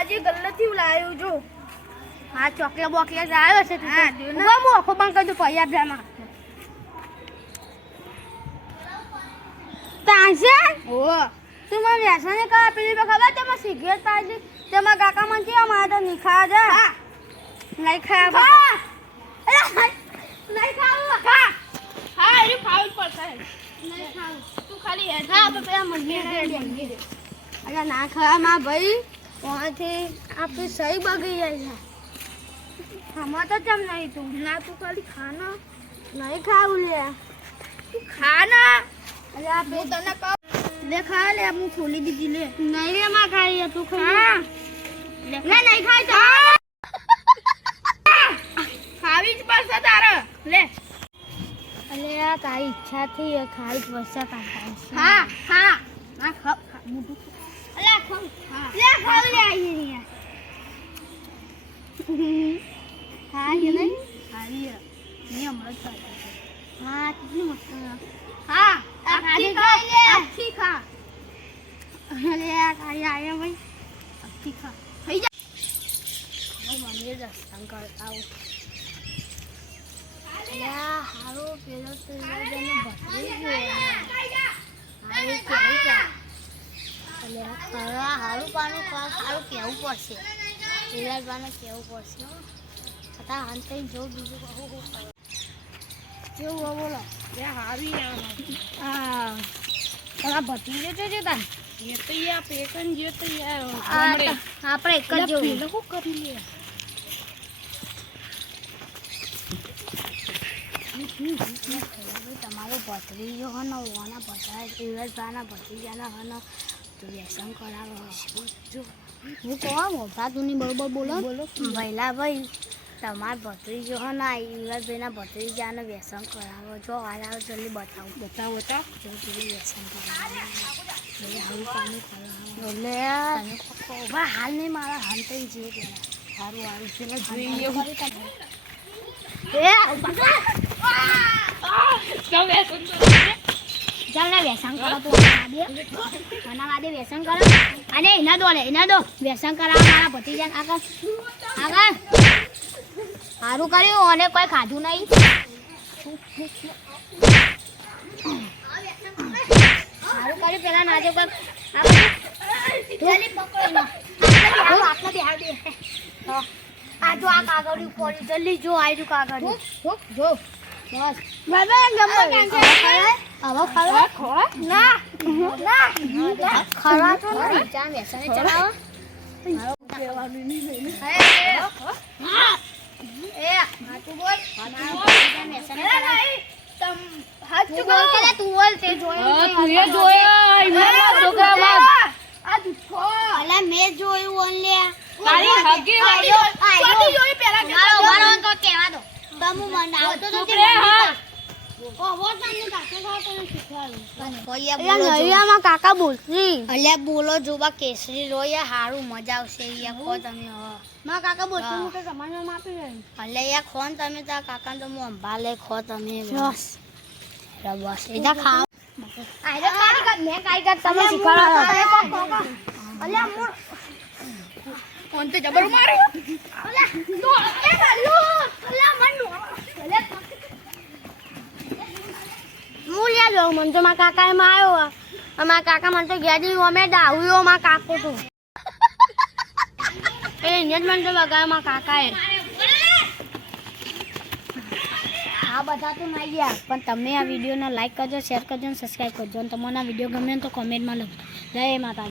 આજે ગલ્લેથી લાવ્યો જો હા ચોકલેટ બોકલેટ આવ્યો છે તું હા, હું આખો બંધ કરી દઉં પછી આપજે આમાં. ઓ તું મને વ્યસને કહે પેલી ખબર તે મને સિગરેટ તાજે? તે મારા કાકા મને કેવા મારે તો નહીં ખાવા જા. નહીં ખાવા નહીં. ખાવું. ખા. હા એ ખાવું પડશે. નહીં ખાવું. તું ખાલી હા તો પેલા અરે ના ખાવા માં ભાઈ. વહાથી આપણી સહી બગડી જાય છે આમાં તો ચમ નહીં તું ના તું ખાલી ખાનો નહીં ખાવું લે તું ખા ના અરે આ હું તને કહું લે ખા લે હું ખોલી દીધી લે નહીં રે માં ખાઈ તું ખા લે નહીં ખાઈ તો ખાવી જ પડશે તારે લે અલે આ તારી ઈચ્છાથી એ ખાઈ કાઢતા હા હા હા ખા મોઢું ખાવ લે લે ને હમણાં જ પડશે. હા હા આ ખા હારું પેલો તો ભટરી ગયો હારું અલ્યા હારું પાનું ખરા હારું પડશે. વિરાજ પાનું કેવું પડશે. છતાં અંતે જો બીજું કહું કેવું બોલો? લે હાવી હે. આ તમારા ભત્રીજો છે છે તાન? એ તો યા પેકન જે તો યા આ ગામડે. તો આપણે એક જ જોવું. પેલો કરી લે તમારો ભત્રીજો હનો ઓના ભત્રા ધીરજભાઈના ભત્રીજાના હનો. હું કહો મોટા તું બરોબર બોલો બોલો. ભૈલા ભાઈ તમારા ભત્રીજો હનો આ યુવરાજભાઈના ભત્રીજાને વ્યસન કરાવો જો હાલ જલ્દી બતાવો બતાવો તો વ્યસન કરાવો એટલે હાલ નહીં મારા તો જે પેલા સારું આવી છે જોઈએ શું ને વ્યસન કરો તો આના વાદે વ્યસન કરો અને એના દો લે એના દો વ્યસન કરાવ મારા ભતીજાને આગળ આગળ સારું કર્યું અને કોઈ ખાધું નહીં સારું કર્યું પેલા નાજે કોઈ આ જો આ કાગળ ઉપર જલ્દી જો આ રહ્યું કાગળ જો બસ હવે ખરા ના. ના. ખરા તો નહીં. ચા વ્યસને ચલાવો. એ હાચું બોલ. નળિયામાં કાકા બોલતી. અલ્યા બોલો જોબા કેસરી રોયા હારું મજા આવશે યા ખો તમે માં કાકા બોલતી હું. કે સમાન આપી રહ્યું અલ્યા યા ખો ને તમે તા કાકા તો હું અંબાલે ખો તમે. બસ. બસ. એદા ખાવ આયરે કારી કર મેં કાઈ કર તમે શીખવાડો અલ્યા મોર ફોન તો જબર માર્યો. અલ્યા તો એ અલ્યા મન અલ્યા જાઉં. મને તો મારા કાકા એમાં આવ્યો મારા કાકા મને તો ઘેરી અમે દાવ્યો મારા કાકો તો. એ અહીંયા જ મને તો બગાડ્યો મારા કાકાએ. આ બધા તો નહીં ગયા પણ તમે આ વિડીયોને લાઈક કરજો શેર કરજો અને સબસ્ક્રાઈબ કરજો. અને તમને આ વીડિયો ગમે તો કોમેન્ટમાં લખજો. જય માતા